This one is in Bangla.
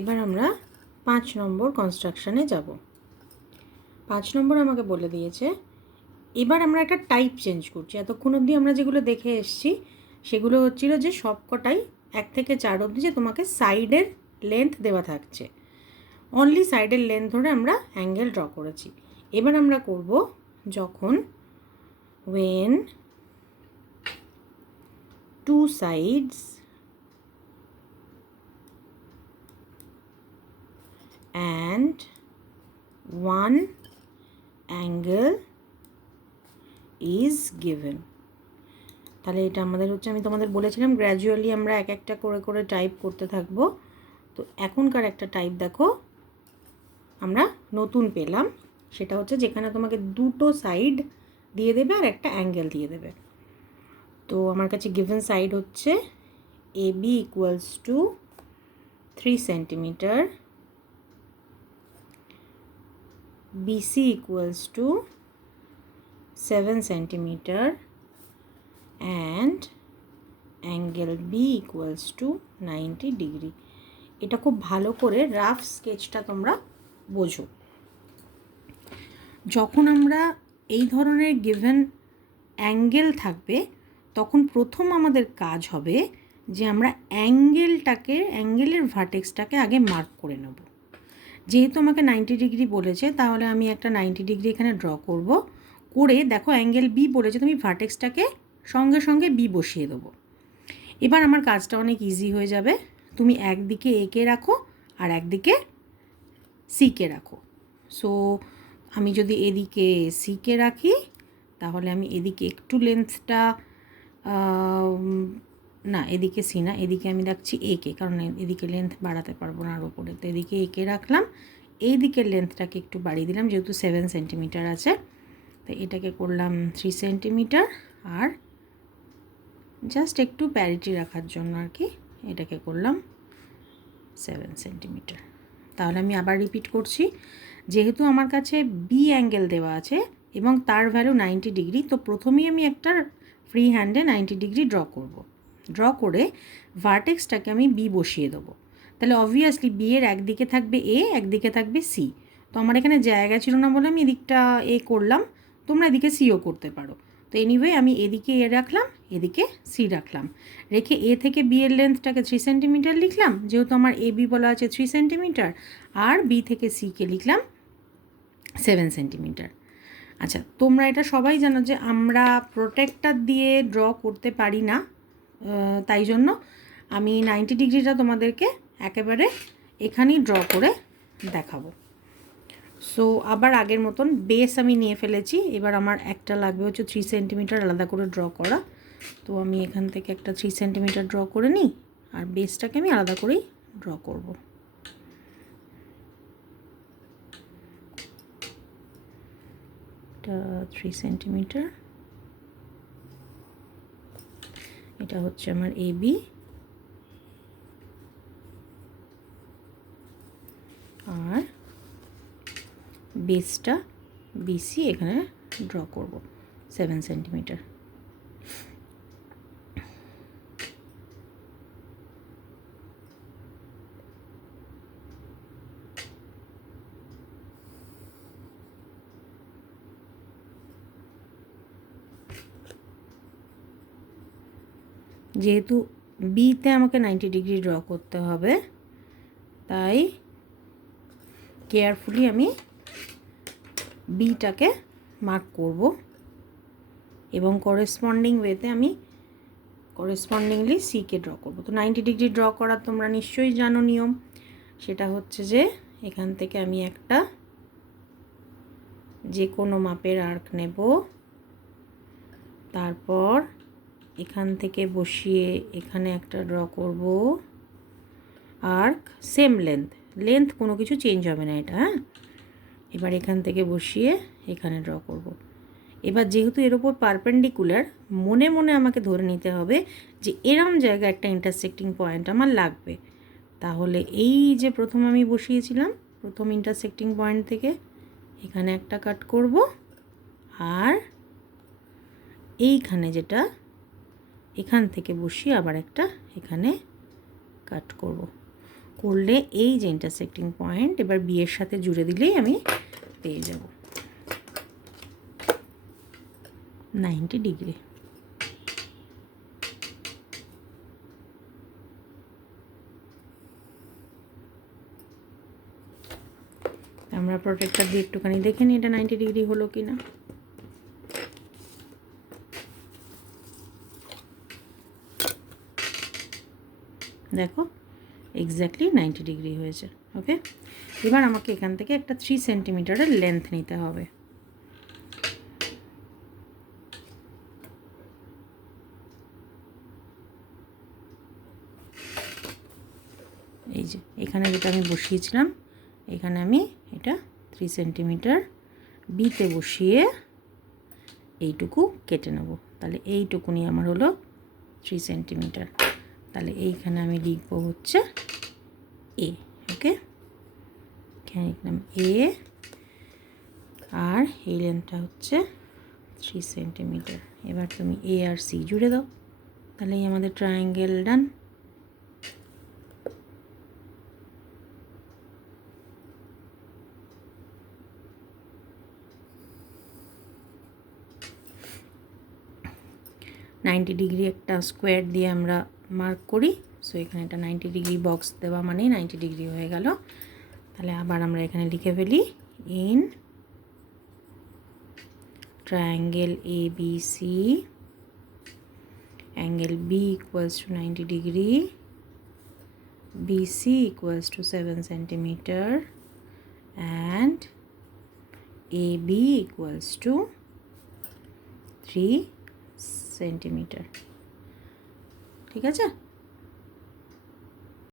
এবার আমরা 5 নম্বর কনস্ট্রাকশানে যাব। 5 নম্বর আমাকে বলে দিয়েছে এবার আমরা একটা টাইপ চেঞ্জ করছি। এতক্ষণ অবধি আমরা যেগুলো দেখে এসেছি সেগুলো হচ্ছিল যে সবকটাই 1 থেকে 4 অবধি যে তোমাকে সাইডের লেন্থ দেওয়া থাকছে, অনলি সাইডের লেন্থ ধরে আমরা অ্যাঙ্গেল ড্র করেছি। এবার আমরা করব যখন when two sides and one angle is given, তাহলে এটা আমাদের হচ্ছে, আমি তোমাদের বলেছিলাম গ্র্যাজুয়ালি আমরা এক একটা করে করে টাইপ করতে থাকবো। তো এখনকার একটা টাইপ দেখো আমরা নতুন পেলাম, সেটা হচ্ছে যেখানে তোমাকে দুটো সাইড দিয়ে দেবে আর একটা অ্যাঙ্গেল দিয়ে দেবে। তো আমার কাছে গিভেন সাইড হচ্ছে AB equals to 3 centimetre, BC equals to 7 centimeter and angle B equals to 90 degree। এটা খুব ভালো করে রাফ স্কেচটা তোমরা বোঝো। যখন আমরা এই ধরনের গিভেন অ্যাঙ্গেল থাকবে তখন প্রথম আমাদের কাজ হবে যে আমরা অ্যাঙ্গেলের ভার্টেক্সটাকে আগে মার্ক করে নেব। যেহেতু আমাকে 90 ডিগ্রি বলেছে তাহলে আমি একটা 90 ডিগ্রি এখানে ড্র করব। করে দেখো অ্যাঙ্গেল বি বলেছে, তুমি ভার্টেক্সটাকে সঙ্গে সঙ্গে বি বসিয়ে দেবো। এবার আমার কাজটা অনেক ইজি হয়ে যাবে। তুমি একদিকে একে রাখো আর একদিকে সিকে রাখো। সো আমি যদি এদিকে সিকে রাখি তাহলে আমি এদিকে একটু লেন্থটা, না এদিকে সি না, এদিকে আমি রাখছি একে, কারণ এদিকে লেন্থ বাড়াতে পারবো না আর ওপরে। তো এদিকে একে রাখলাম, এই দিকের লেন্থটাকে একটু বাড়িয়ে দিলাম যেহেতু 7 সেন্টিমিটার আছে। তো এটাকে করলাম 3 সেন্টিমিটার আর জাস্ট একটু প্যারিটি রাখার জন্য আর কি এটাকে করলাম 7 সেন্টিমিটার। তাহলে আমি আবার রিপিট করছি, যেহেতু আমার কাছে বি অ্যাঙ্গেল দেওয়া আছে এবং তার ভ্যালু 90 ডিগ্রি, তো প্রথমেই আমি একটা ফ্রি হ্যান্ডে 90 ডিগ্রি ড্র করব। ড্র করে ভার্টেক্সটাকে আমি বি বসিয়ে দেবো। তাহলে অবভিয়াসলি বি এর একদিকে থাকবে এ, একদিকে থাকবে সি। তো আমার এখানে জায়গা ছিল না বলে আমি এদিকটা এ করলাম, তোমরা এদিকে সিও করতে পারো। তো এনিওয়ে আমি এদিকে এ রাখলাম, এদিকে সি রাখলাম, রেখে এ থেকে বি এর লেন্থটাকে 3 সেন্টিমিটার লিখলাম যেহেতু আমার এ বি বলা আছে 3 সেন্টিমিটার, আর বি থেকে সিকে লিখলাম 7 সেন্টিমিটার। আচ্ছা, তোমরা এটা সবাই জানো যে আমরা প্রোটেক্টর দিয়ে ড্র করতে পারি না, তাই জন্য আমি 90 ডিগ্রিটা তোমাদেরকে একেবারে এখানেই ড্র করে দেখাবো। সো আবার আগের মতন বেস আমি নিয়ে ফেলেছি। এবার আমার একটা লাগবে হচ্ছে 3 সেন্টিমিটার আলাদা করে ড্র করা। তো আমি এখান থেকে একটা 3 সেন্টিমিটার ড্র করে নিই আর বেসটাকে আমি আলাদা করেই ড্র করব। এটা 3 সেন্টিমিটার, এটা হচ্ছে আমার এবি আর বেসটা বিসি এখানে ড্র করব 7 সেন্টিমিটার। যেহেতু বিতে আমাকে 90 ডিগ্রি ড্র করতে হবে তাই কেয়ারফুলি আমি বিটাকে মার্ক করব এবং করেসপন্ডিং ওয়েতে আমি করেসপন্ডিংলি সিকে ড্র করব। তো 90 ডিগ্রি ড্র করার তোমরা নিশ্চয়ই জানো নিয়ম, সেটা হচ্ছে যে এখান থেকে আমি একটা যে কোনো মাপের আর্ক নেব, তারপর এখান থেকে বসিয়ে এখানে একটা ড্র করব আর্ক, সেম লেন্থ কোনো কিছু চেঞ্জ হবে না এটা, হ্যাঁ। এবার এখান থেকে বসিয়ে এখানে ড্র করব। এবার যেহেতু এর ওপর পারপেন্ডিকুলার, মনে মনে আমাকে ধরে নিতে হবে যে এরম জায়গায় একটা ইন্টারসেক্টিং পয়েন্ট আমার লাগবে। তাহলে এই যে প্রথম আমি বসিয়েছিলাম প্রথম ইন্টারসেক্টিং পয়েন্ট থেকে এখানে একটা কাট করব আর এইখানে যেটা এখান থেকে বসিয়ে আবার একটা এখানে কাট করব। করলে এই যে ইন্টারসেক্টিং পয়েন্ট এবার বি এর সাথে জুড়ে দিলেই আমি পেয়ে যাব 90 ডিগ্রি। আমরা প্রোটেক্টর দিয়ে একটুখানি দেখে নিই এটা 90 ডিগ্রি হলো কি না। দেখো এক্স্যাক্টলি 90 ডিগ্রি হয়েছে। ওকে, এবার আমাকে এখান থেকে একটা 3 সেন্টিমিটারের লেন্থ নিতে হবে। এই যে এখানে যেটা আমি বসিয়েছিলাম এখানে আমি এটা 3 সেন্টিমিটার বিতে বসিয়ে এইটুকু কেটে নেব। তাহলে এইটুকুনি আমার হলো 3 সেন্টিমিটার। তাহলে এইখানে আমি লিখব হচ্ছে এ। ওকে, এখানে লিখলাম এ, আর এই লেন্থটা হচ্ছে 3 সেন্টিমিটার। এবার তুমি এ আর সি জুড়ে দাও, তাহলেই আমাদের ট্রায়াঙ্গেল ডান। নাইনটি ডিগ্রি একটা স্কোয়ার দিয়ে আমরা মার্ক করি। সো এখানে একটা 90 ডিগ্রি বক্স দেওয়া মানেই 90 ডিগ্রি হয়ে গেল। তাহলে আবার আমরা এখানে লিখে ফেলি in triangle ABC angle B equals to 90 degree, BC equals to 7 centimeter and AB equals to 3 centimeter। ঠিক আছে।